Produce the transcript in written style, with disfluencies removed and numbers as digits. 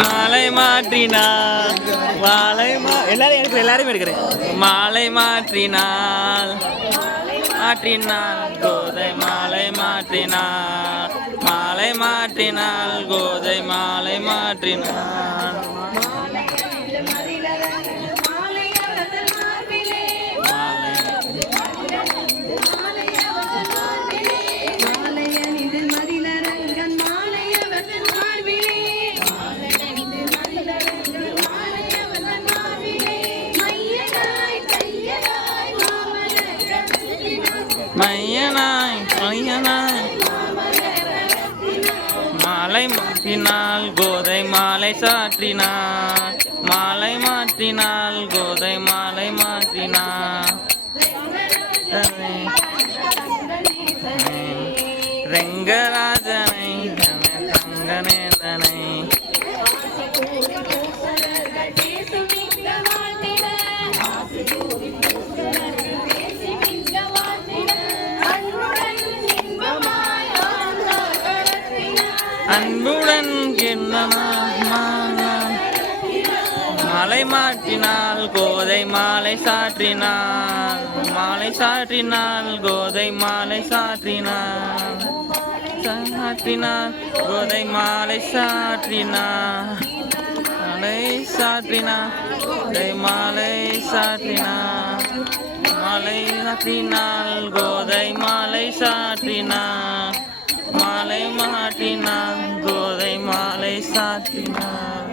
மாலை மாற்றினாள் எல்லாரும் எடுக்கிறேன். மாலை மாற்றினாள் கோதை மாலை மாற்றினாள் மாலை மாற்றினாள் கோதை மாலை மாற்றினாள் மையனாய் மாலை மாற்றினாள் கோதை மாலை சாற்றினாள் மாலை மாற்றினாள் கோதை மாலை மாற்றினாள் ரெங்கராஜனை தங்கநேந்தனை அன்புடன் மாலை மாற்றினாள் கோதை மாலை சாற்றினாள் மாலை சாற்றினாள் கோதை மாலை சாற்றினாள் கோதை மாலை சாற்றினாள் மாலை சாற்றினாள் கோதை மாலை சாற்றினாள் மாலை சாற்றினாள் கோதை மாலை சாற்றினாள் மாலை மாற்றினாள் கோதை மாலை சாற்றினாள்.